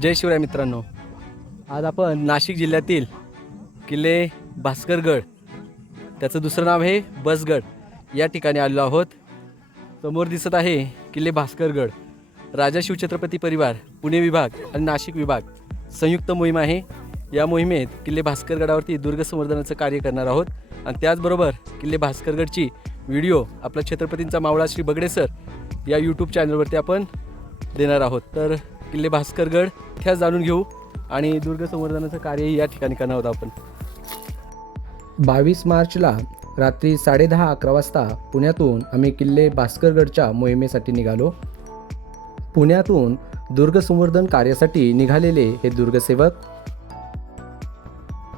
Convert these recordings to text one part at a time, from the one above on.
जय शिवराय मित्रांनो. आज आपण नाशिक जिल्ह्यातील किल्ले भास्करगड त्याचं दुसरं नाव आहे बसगड. या ठिकाणी आलेलो आहोत. समोर दिसत आहे किल्ले भास्करगड. राजा शिवछत्रपती परिवार पुणे विभाग आणि नाशिक विभाग संयुक्त मोहीम आहे. या मोहिमेत किल्ले भास्करगडावरती दुर्ग संवर्धनाचं कार्य करणार आहोत. आणि त्याचबरोबर किल्ले भास्करगडची व्हिडिओ आपला छत्रपतींचा मावळा श्री बगडे सर या यूट्यूब चॅनलवरती आपण देणार आहोत. तर किल्ले भास्करगड इतिहास जाणून घेऊ. आणि दुर्ग संवर्धनाचं कार्यही या ठिकाणी करणार आहोत आपण. बावीस मार्चला रात्री साडेदहा अकरा वाजता पुण्यातून आम्ही किल्ले भास्करगडच्या मोहिमेसाठी निघालो. पुण्यातून दुर्ग संवर्धन कार्यासाठी निघालेले हे दुर्गसेवक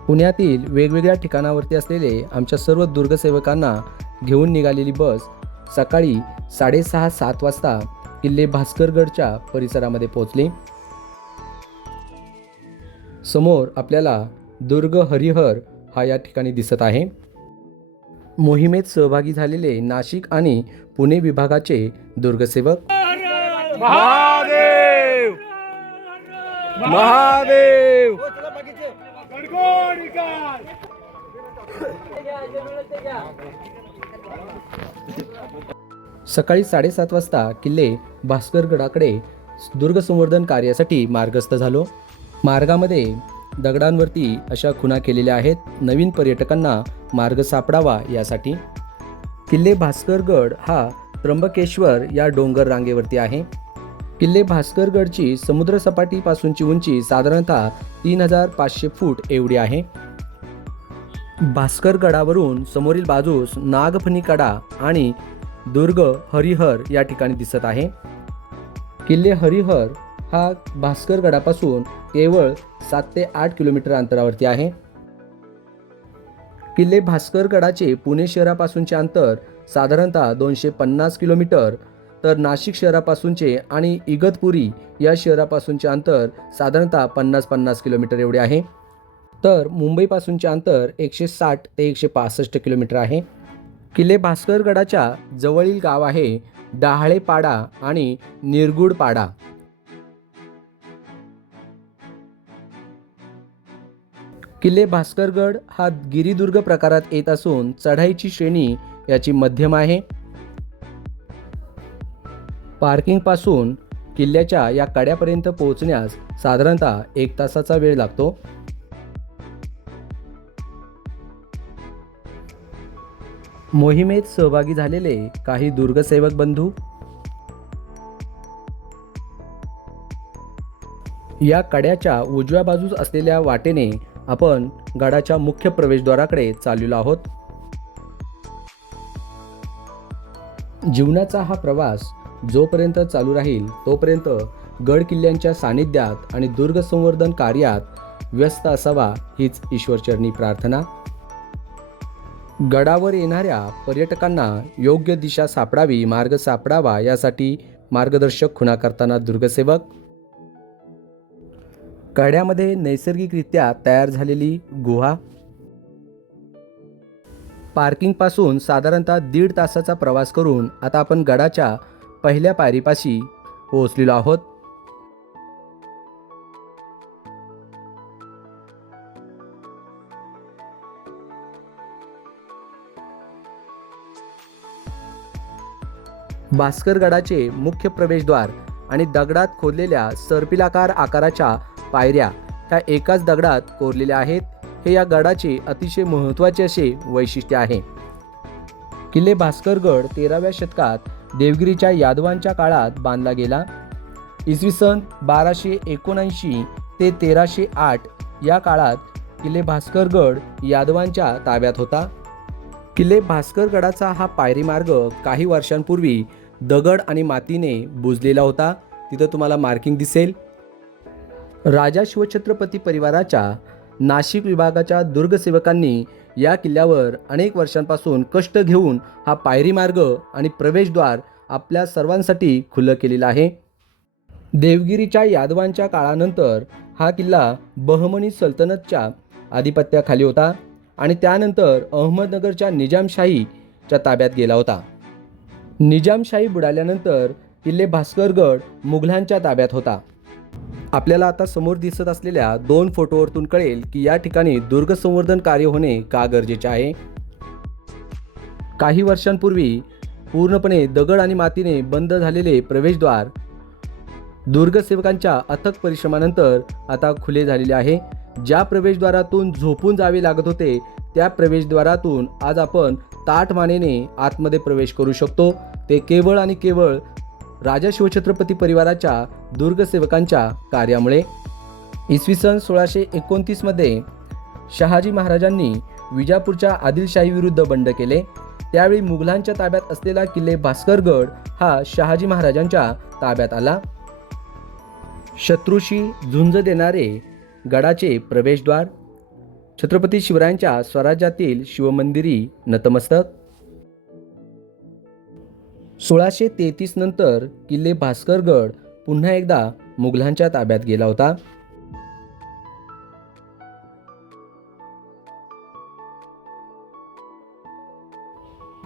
पुण्यातील वेगवेगळ्या ठिकाणावरती असलेले आमच्या सर्व दुर्गसेवकांना घेऊन निघालेली बस सकाळी साडेसहा सात वाजता किल्ले भास्करगडच्या परिसरामध्ये पोहोचली. समोर आपल्याला दुर्ग हरिहर हा या ठिकाणी दिसत आहे. मोहिमेत सहभागी झालेले नाशिक आणि पुणे विभागाचे दुर्गसेवक. महादेव! महादेव! सकाळी साडेसात वाजता किल्ले भास्करगडाकडे दुर्ग संवर्धन कार्यासाठी मार्गस्थ झालो. मार्गामध्ये दगडांवरती अशा खुणा केलेल्या आहेत. नवीन पर्यटकांना मार्ग सापडावा यासाठी. किल्ले भास्करगड हा त्र्यंबकेश्वर या डोंगर रांगेवरती आहे. किल्ले भास्करगडची समुद्रसपाटीपासूनची उंची साधारणतः तीन हजार पाचशे फूट एवढी आहे. भास्करगडावरून समोरील बाजूस नागफणी कडा आणि दुर्ग हरिहर या ठिकाणी दिसत आहे. किल्ले हरिहर हा भास्करगडापासून केवळ सात ते आठ किलोमीटर अंतरावरती आहे. किल्ले भास्करगडाचे पुणे शहरापासूनचे अंतर साधारणतः दोनशे पन्नास किलोमीटर तर नाशिक शहरापासूनचे आणि इगतपुरी या शहरापासूनचे अंतर साधारणतः पन्नास पन्नास किलोमीटर एवढे आहे. तर मुंबईपासूनचे अंतर एकशे साठ ते एकशे पासष्ट किलोमीटर आहे. किल्ले भास्करगडाच्या जवळील गाव आहे डहाळेपाडा आणि निरगुडपाडा. किल्ले भास्करगड हा गिरिदुर्ग प्रकारात येत असून चढाईची श्रेणी याची मध्यम आहे. पार्किंगपासून किल्ल्याच्या या कड्यापर्यंत पोहोचण्यास साधारणतः एक तासाचा वेळ लागतो. मोहिमेत सहभागी झालेले काही दुर्गसेवक बंधू? या कड्याच्या उजव्या बाजूस असलेल्या वाटेने आपण गडाच्या मुख्य प्रवेशद्वाराकडे चाललेलो आहोत. जीवनाचा हा प्रवास जोपर्यंत चालू राहील तोपर्यंत गड किल्ल्यांच्या सानिध्यात आणि दुर्ग संवर्धन कार्यात व्यस्त असावा हीच ईश्वरचरणी प्रार्थना. गडावर येणाऱ्या पर्यटकांना योग्य दिशा सापडावी मार्ग सापडावा यासाठी मार्गदर्शक खुणा करताना दुर्गसेवक. कड्यामध्ये नैसर्गिकरित्या तयार झालेली गुहा. पार्किंगपासून साधारणतः दीड तासाचा प्रवास करून आता आपण गडाच्या पहिल्या पायरीपाशी पोहोचलेलो आहोत. भास्करगडाचे मुख्य प्रवेशद्वार आणि दगडात खोदलेल्या सर्पिलाकार आकाराच्या पायऱ्या ह्या एकाच दगडात कोरलेल्या आहेत. हे या गडाचे अतिशय महत्त्वाचे असे वैशिष्ट्य आहे. किल्ले भास्करगड तेराव्या शतकात देवगिरीच्या यादवांच्या काळात बांधला गेला. इसवी सन बाराशे एकोणऐंशी ते तेराशे आठ या काळात किल्ले भास्करगड यादवांच्या ताब्यात होता. किल्ले भास्करगडाचा हा पायरी मार्ग काही वर्षांपूर्वी दगड आणि मातीने बुजलेला होता. तिथं तुम्हाला मार्किंग दिसेल. राजा शिवछत्रपती परिवाराच्या नाशिक विभागाच्या दुर्गसेवकांनी या किल्ल्यावर अनेक वर्षांपासून कष्ट घेऊन हा पायरी मार्ग आणि प्रवेशद्वार आपल्या सर्वांसाठी खुलं केलेलं आहे. देवगिरीच्या यादवांच्या काळानंतर हा किल्ला बहमनी सल्तनतच्या आधिपत्याखाली होता. आणि त्यानंतर अहमदनगरच्या निजामशाहीच्या ताब्यात गेला होता. निजामशाही बुडाल्यानंतर किल्ले भास्करगड मुघलांच्या ताब्यात होता. आपल्याला आता समोर दिसत असलेल्या दोन फोटोवरतून कळेल की या ठिकाणी दुर्ग संवर्धन कार्य होणे का गरजेचे आहे. काही वर्षांपूर्वी पूर्णपणे दगड आणि मातीने बंद झालेले प्रवेशद्वार दुर्गसेवकांच्या अथक परिश्रमानंतर आता खुले झालेले आहे. ज्या प्रवेशद्वारातून झोपून जावे लागत होते त्या प्रवेशद्वारातून आज आपण ताठ मानेने आतमध्ये प्रवेश करू शकतो. ते केवळ आणि केवळ राजा शिवछत्रपती परिवाराच्या दुर्गसेवकांच्या कार्यामुळे. इसवी सन सोळाशे एकोणतीसमध्ये शहाजी महाराजांनी विजापूरच्या आदिलशाहीविरुद्ध बंड केले. त्यावेळी मुघलांच्या ताब्यात असलेला किल्ले भास्करगड हा शहाजी महाराजांच्या ताब्यात आला. शत्रूशी झुंज देणारे गडाचे प्रवेशद्वार छत्रपती शिवरायांच्या स्वराज्यातील शिवमंदिरी नतमस्तक सोळाशे तेहतीस नंतर किल्ले भास्करगड पुन्हा एकदा मुघलांच्या ताब्यात गेला होता.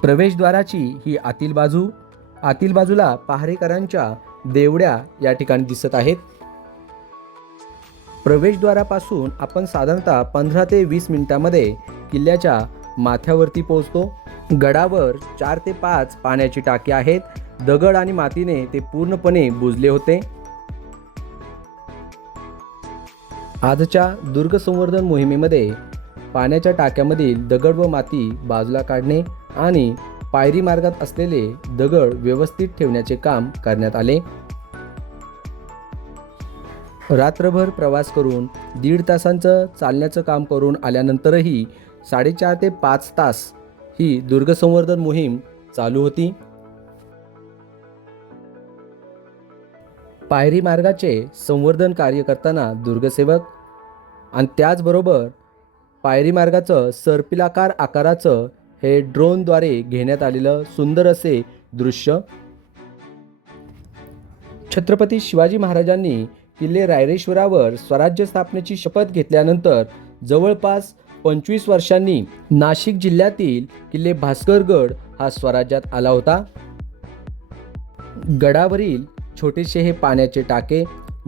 प्रवेशद्वाराची ही आतील बाजू आतील बाजूला पहारेकरांच्या देवड्या या ठिकाणी दिसत आहेत. प्रवेशद्वारापासून आपण साधारणतः पंधरा ते वीस मिनिटामध्ये किल्ल्याच्या माथ्यावरती पोहोचतो. गडावर चार ते पाच पाण्याची टाकी आहेत. दगड आणि मातीने ते पूर्णपणे बुजले होते. आजच्या दुर्ग संवर्धन मोहिमेमध्ये पाण्याच्या टाक्यामधील दगड व माती बाजूला काढणे आणि पायरी मार्गात असलेले दगड व्यवस्थित ठेवण्याचे काम करण्यात आले. रात्रभर प्रवास करून दीड तासांचं चालण्याचं काम करून आल्यानंतरही साडेचार ते पाच तास ही दुर्गसंवर्धन मोहीम चालू होती. पायरी मार्गाचे संवर्धन कार्य करताना दुर्गसेवक आणि त्याचबरोबर पायरी मार्गाचं सर्पिलाकार आकाराचं हे ड्रोनद्वारे घेण्यात आलेलं सुंदर असे दृश्य. छत्रपती शिवाजी महाराजांनी किल्ले रायरेश्वरावर स्वराज्य स्थापनेची शपथ घेतल्यानंतर जवळपास पंचवीस वर्षांनी नाशिक जिल्ह्यातील किल्ले भास्करगड हा स्वराज्यात आला होता. गडावरील छोटेसे हे पाण्याचे टाके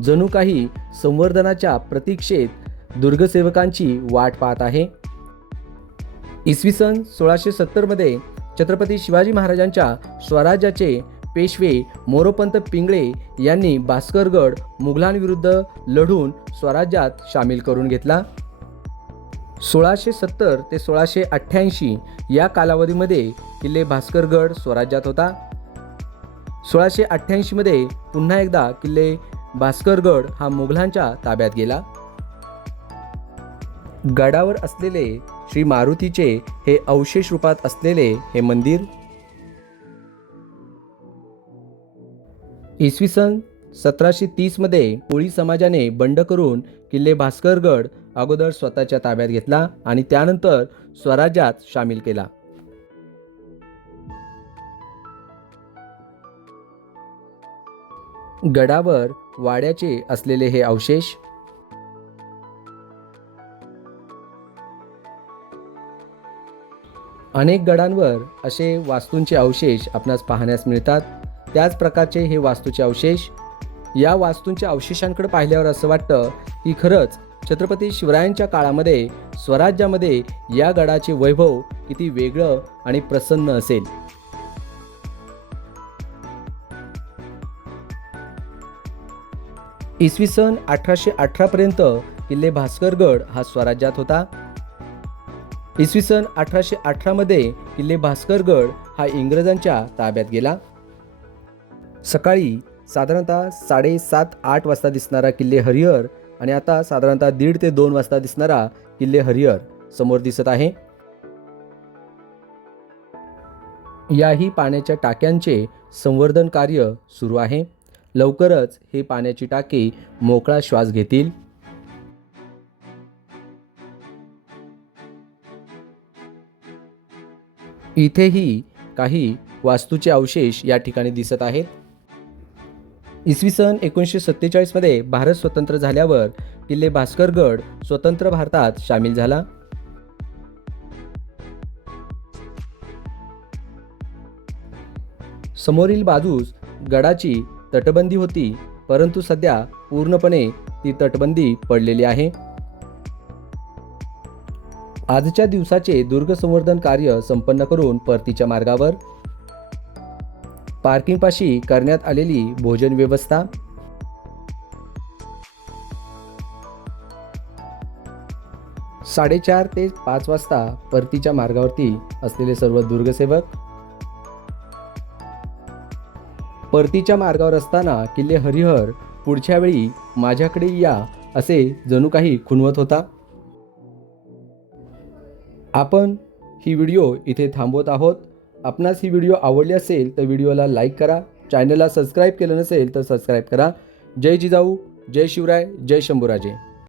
जणू काही संवर्धनाच्या प्रतीक्षेत दुर्गसेवकांची वाट पाहत आहे. इसवी सन सोळाशे सत्तरमध्ये छत्रपती शिवाजी महाराजांच्या स्वराज्याचे पेशवे मोरोपंत पिंगळे यांनी भास्करगड मुघलांविरुद्ध लढून स्वराज्यात सामील करून घेतला. सोळाशे सत्तर ते सोळाशे अठ्ठ्याऐंशी या कालावधीमध्ये किल्ले भास्करगड स्वराज्यात होता. सोळाशे अठ्ठ्याऐंशीमध्ये पुन्हा एकदा किल्ले भास्करगड हा मुघलांच्या ताब्यात गेला. गडावर असलेले श्री मारुतीचे हे अवशेष रूपात असलेले हे मंदिर इसवी सन सतराशे तीसमध्ये कोळी समाजाने बंड करून किल्ले भास्करगड अगोदर स्वतःच्या ताब्यात घेतला आणि त्यानंतर स्वराज्यात सामील केला. गडावर वाड्याचे असलेले हे अवशेष अनेक गडांवर असे वास्तूंचे अवशेष आपणास पाहण्यास मिळतात. त्याच प्रकारचे हे वास्तूचे अवशेष. या वास्तूंच्या अवशेषांकडे पाहिल्यावर असं वाटतं की खरंच छत्रपती शिवरायांच्या काळामध्ये स्वराज्यामध्ये या गडाचे वैभव किती वेगळं आणि प्रसन्न असेल. इसवी सन अठराशे अठरापर्यंत किल्ले भास्करगड हा स्वराज्यात होता. इसवी सन अठराशे अठरामध्ये किल्ले भास्करगड हा इंग्रजांच्या ताब्यात गेला. सकाळी साधारणतः साडेसात आठ वाजता दिसणारा किल्ले हरिहर आणि आता साधारणतः दीड ते दोन वाजता दिसणारा किल्ले हरिहर समोर दिसत आहे. याही पाण्याच्या टाक्यांचे संवर्धन कार्य सुरू आहे. लवकरच हे पाण्याची टाकी मोकळा श्वास घेतील. इथेही काही वास्तूचे अवशेष या ठिकाणी दिसत आहेत. इसवी सन एकोणीसशे सत्तेचाळीसमध्ये भारत स्वतंत्र झाल्यावर किल्ले भास्करगड स्वतंत्र भारतात सामील झाला. समोरील बाजूस गडाची तटबंदी होती परंतु सध्या पूर्णपणे ती तटबंदी पडलेली आहे. आजच्या दिवसाचे दुर्ग संवर्धन कार्य संपन्न करून परतीच्या मार्गावर पार्किंगपाशी करण्यात आलेली भोजन व्यवस्था. साडेचार ते पाच वाजता परतीच्या मार्गावरती असलेले सर्व दुर्गसेवक. परतीच्या मार्गावर असताना किल्ले हरिहर पुढच्या वेळी माझ्याकडे या असे जणू काही खुणवत होता. आपण ही व्हिडिओ इथे थांबवत आहोत. आपणास ही व्हिडिओ आवडली असेल तर व्हिडिओला लाईक करा. चॅनलला सबस्क्राईब केलं नसेल तर सबस्क्राईब करा. जय जिजाऊ जय शिवराय जय शंभूराजे.